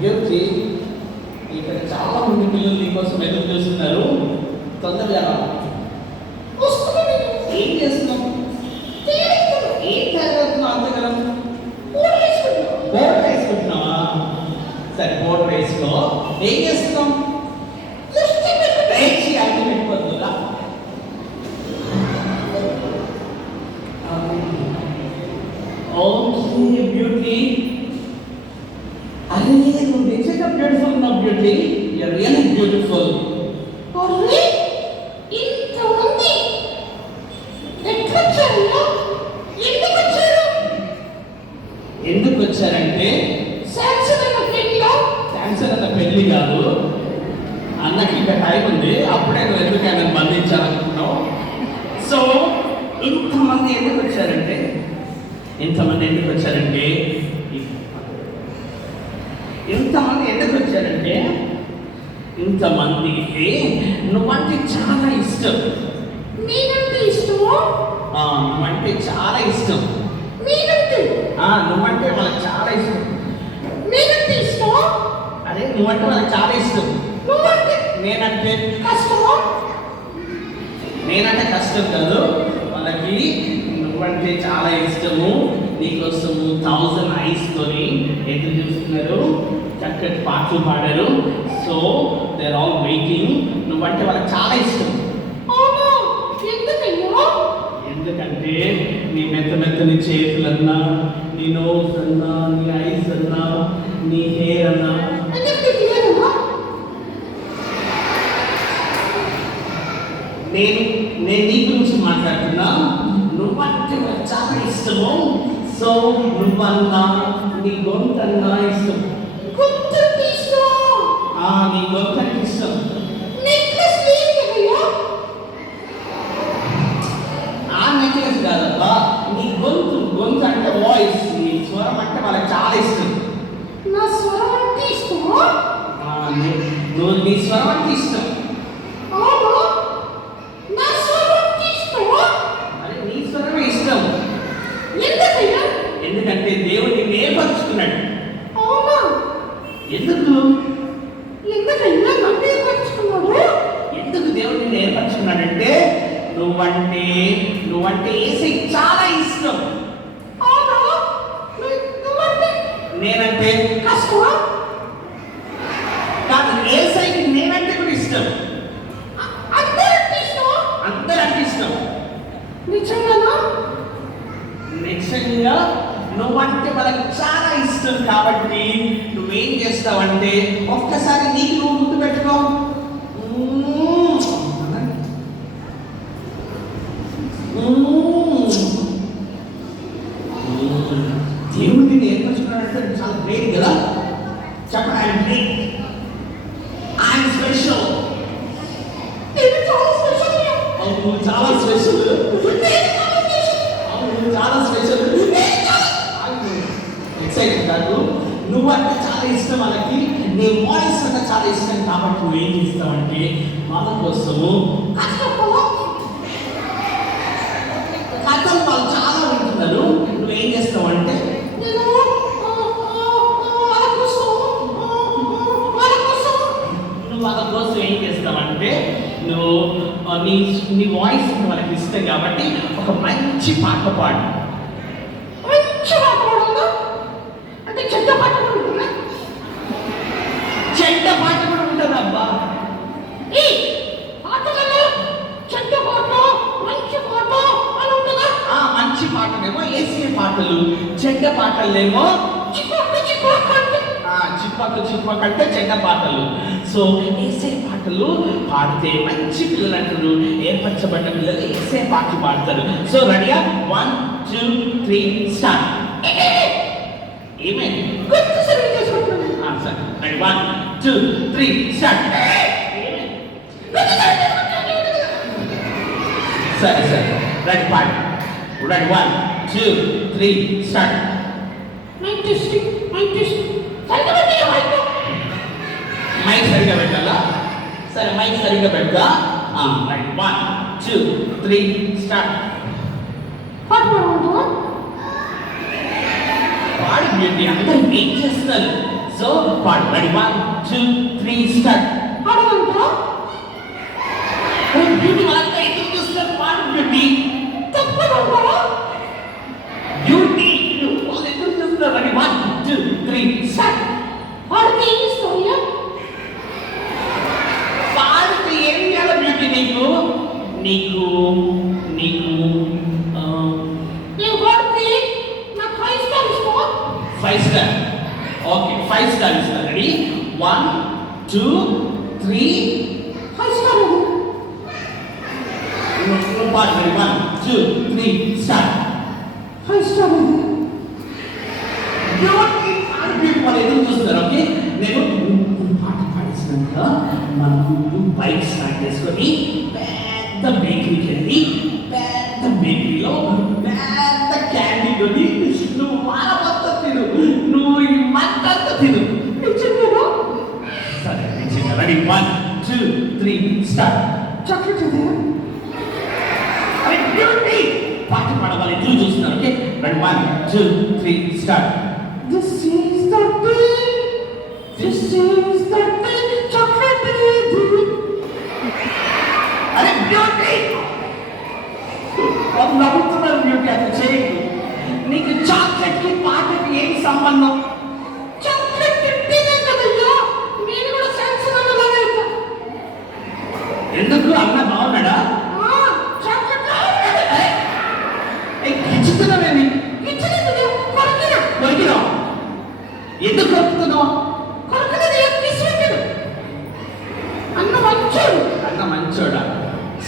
Beauty ఇక్కడ చాలా మంది పిల్లలు నీకోసం ఎదురు చూస్తున్నారు. తొందరగా. ఏం చేస్తున్నావు? ఏం చదువుతున్నావు అంతగలం బోర్డు వేసుకుంటున్నావా? సరే బోర్డు వేసుకో. ఏం చేస్తున్నావు వేసి అన్ని పెట్టుకోవద్దురా ఓకే బ్యూటీ అరే నువ్వు నిజంగా బ్యూటిఫుల్ నా బ్యూటీ యూర్ రియల్లీ బ్యూటిఫుల్ అరే ఇంతమందికి నువ్వంటే చాలా ఇష్టం. మీరంటే ఇష్టమో? ఆ, నువ్వంటే చాలా ఇష్టం. ఆ, నువ్వంటే వాళ్ళకి చాలా ఇష్టం. మీరంటే ఇష్టమో? అదే నువ్వంటే వాళ్ళకి చాలా ఇష్టం. నువ్వంటే నేనంటే? కష్టమో? నేనంటే కష్టం కాదు? వాళ్ళకి నువ్వంటే చాలా ఇష్టము. నీకోసము థౌజండ్ ఐస్ తోని ఎదురు చూస్తున్నారు. చక్కటి పాటలు పాడారు. So they are all waiting నువ్వంటే వాళ్ళకి చాలా ఇష్టం. ఎందుకంటే నీ మెత్త మెత్తని చేతులన్నా నీ నోస్ అన్నా నీ ఐస్ అన్నా నీ హెయిర్ అన్నా. నేను నేను నీ గురించి మాట్లాడుతున్నా. నువ్వంటే చాలా ఇష్టము. నువ్వన్నా నీ గొంతన్నా ఇష్టం కొంచెం ఇష్టమో ఆ నీ గొంతంటే ఇష్టం నెక్లెస్ లేదు కదయ్యా ఆ నెక్లెస్ కాదబ్బా నీ గొంతు గొంతు అంటే వాయిస్ నీ స్వరం అంటే వాళ్ళకి చాలా ఇష్టం నా స్వరం అంటే ఇష్టమో ఆ, నీ- నువ్వు నీ స్వరం అంటే ఇష్టం అవును నా స్వరం అంటే ఇష్టమో మరి నీ స్వరమే ఇష్టం ఎందుకయ్యా ఎందుకంటే దేవుడు నిన్ను ఏర్పరచుకున్నాడు అవునా ఎందుకు ఎందుకయ్యా నన్ను ఏర్పరచుకున్నాడు ఎందుకు దేవుడు నిన్ను ఏర్పరచుకున్నాడంటే నువ్వంటే నువ్వంటే ఏసై చాలా ఇష్టం. నేనంటే? కష్టమా? కాదు ఏసైకి నేనంటే కూడా ఇష్టం. అందరంటే ఇష్టం. నిజంగానా? నిజంగా నువ్వంటే వాళ్ళకి చాలా ఇష్టం కాబట్టి నువ్వేం చేస్తావంటే ఒక్కసారి నీకు నువ్వు గుర్తు పెట్టుకో I make నీ నీ వాయిస్ వాళ్ళకి ఇష్టం కాబట్టి ఒక మంచి పాట పాడు. మంచి మాట్లాడాలా అంటే చెడ్డ ఉంటుంది? చెడ్డ పాట కూడా ఉంటుంది అబ్బా? ఈ పాటలలో చెడ్డ పాట మంచి పాట అని ఉంటుందా? ఆ మంచి పాటలేమో ఏసీ పాటలు చెడ్డ పాటలేమో. చిక్కు చిక్కు. చిప్పకు చిప్పకు అంటే చెడ్డ పాటలు. సో ఏసే పాటలు పాడితే మంచి పిల్లలు అంటారు ఏర్పరచబడ్డ పిల్లలు ఏసే పాటలు పాడతారు. సో రెడీయా? వన్ టూ త్రీ స్టార్ట్ ఏమైంది? సరే. Ready one two three start సరే సరే. రెడీ పాడు ready one two three start ninety ninety సరిగ్గా సరే మైక్ సరిగా పెడతా right one two three start పాడు బ్యూటీ అందరూ వెయిట్ చేస్తున్నారు? సో పాడు ready one two three start అడగంటా beauty వాళ్ళంతా ఎదురు చూస్తారు పాడు బ్యూటీ తప్పదంటారా బ్యూటీ వాళ్ళు ఎదురు చూస్తారు ready one two three start ఆడితే ఏం ఇస్తావు పాడితే ఏం చేయాలి బ్యూటీ నీకు నీకు నీకు నేను కొడితే నాకు ఫైవ్ స్టార్ ఇస్తావా five star okay five star ఇస్తారు ready one two three five star పాడు ready one two three start five star beauty పాడు బ్యూటీ వాళ్ళు ఎదురు చూస్తారు ఓకే నేను పాట పాడేసినాక మనం బైక్ స్టార్ట్ చేసుకొని పెద్ద బేకరీకి వెళ్ళి పెద్ద బేకరీలో పెద్ద క్యాండీ కొని నువ్వు వాళ్ళ మొత్తం తిను. నువ్వు ఈ మంట అంతా తిను. నిజంగా సరే నిజంగా ready one two three start chocolate అరే బ్యూటీ పాట పాడవాలి. ఎదురు చూస్తున్నారు? Okay ready one two three start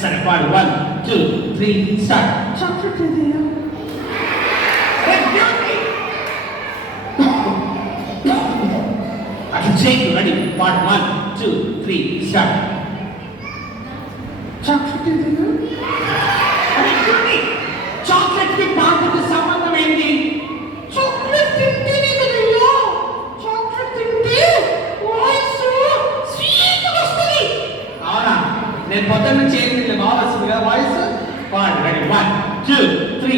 Certified one, two, three, start. Chapter two, I can take you ready. Part one, two, three, start. One two three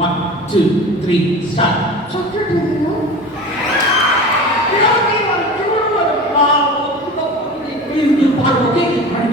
ready one two three start chocolate ఏదైనా పాడు okay ready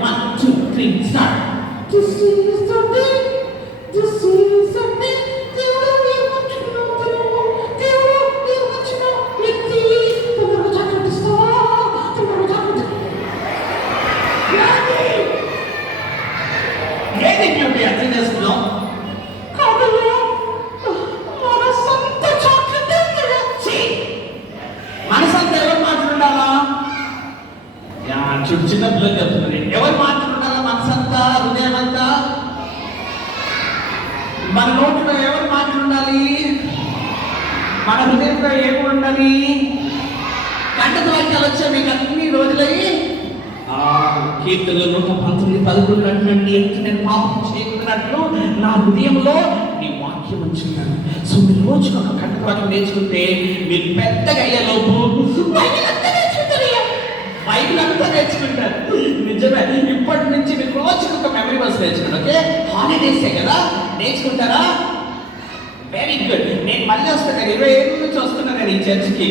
పంతొమ్మిది పదకొండు నేను పాపం చేయకున్నట్లు నా హృదయంలో నీ వాక్యం వచ్చిందని. సో మీరు రోజు ఒక కంటత నేర్చుకుంటే మీరు పెద్దగా అయ్యేలోపు బైబిలంతా నేర్చుకుంటారు బైబిల్ అంతా నేర్చుకుంటారు. నిజమే. ఇప్పటి నుంచి మీరు రోజుకి ఒక మెమరీ బస్ నేర్చుకోండి ఓకే? హాలిడేసే కదా? నేర్చుకుంటారా? వెరీ గుడ్ నేను మళ్ళీ వస్తాను నేను ఇరవై ఏళ్ళ నుంచి వస్తున్నాను నేను ఈ చర్చ్కి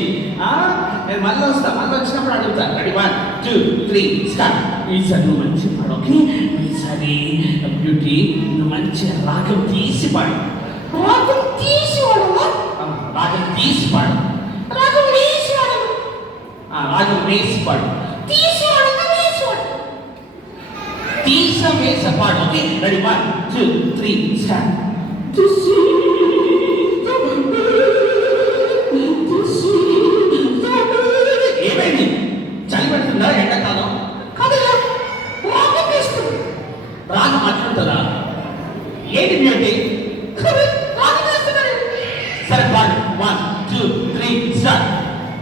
నేను మళ్ళీ వస్తాను మళ్ళీ వచ్చినప్పుడు అడుగుతాను ready one two three start ఈ నువ్వు మంచిది. ఓకే ఈసారి బ్యూటీ నువ్వు మంచి రాగం తీసి పాడు. రాగం తీసి ఆ, రాగం తీసి పాడు. రాగం వేసి ఆ, రాగం వేసి పాడు. తీసి తీస వేస పాడు. Okay ready one two three start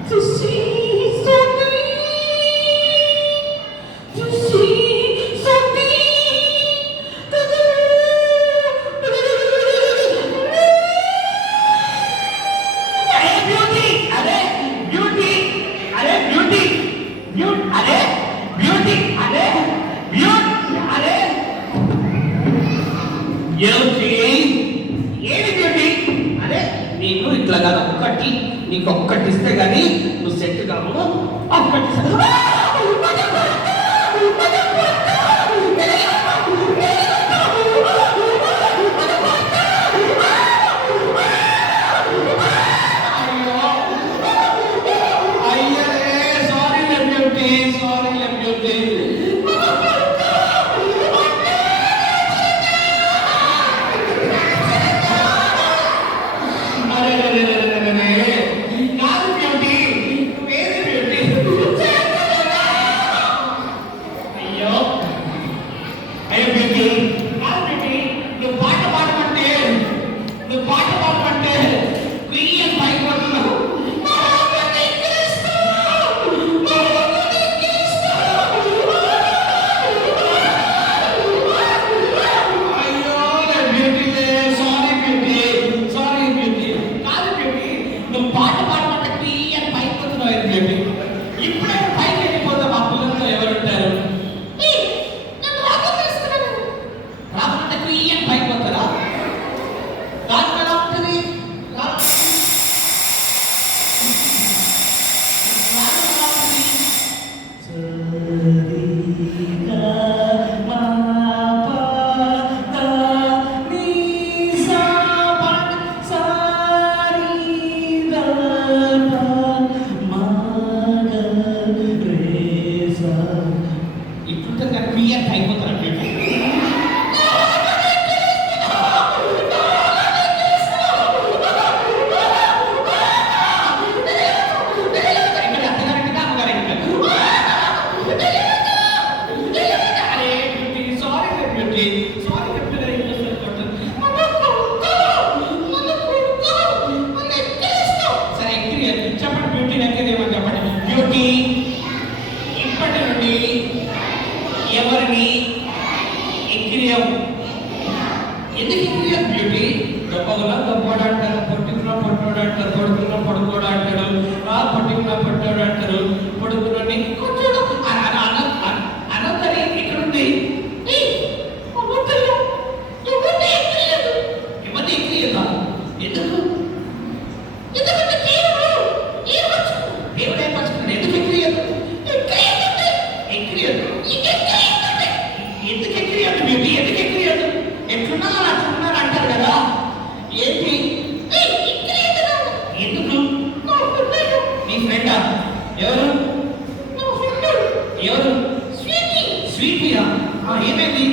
వేస్తున్నాడు సరే I'll break this ఎందుకు ఇండియన్ బ్యూటీ దొప్పగులా దొప్పడు అంటారు పొట్టుకున్న పొట్టుడు అంటారు పడుకున్న పడుకోడు అంటారు ఆ పొట్టుకున్న పట్టాడు అంటారు పడుకున్న కొంచెం కదా? ఏంటి? ఎందుకు? మీ ఫ్రెండా ఎవరు? ఎవరు? స్వీటీ. స్వీటీయా? ఏమైంది?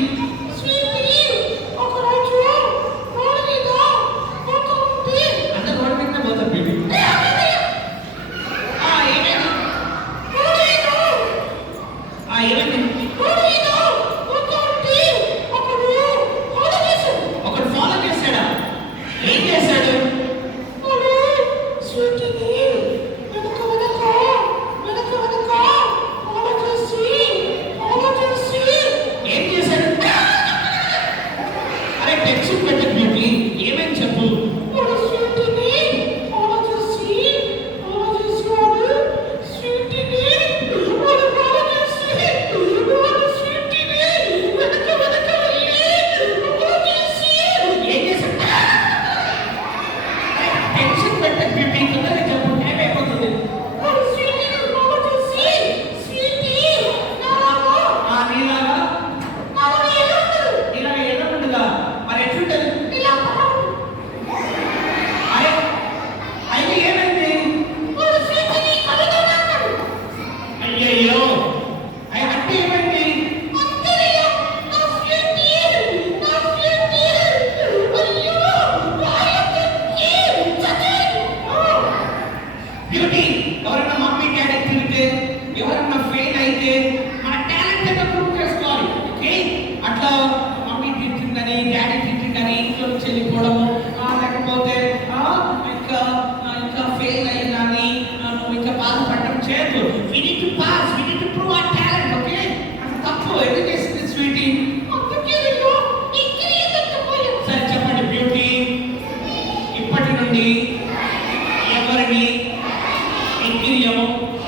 Miriam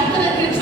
పాడు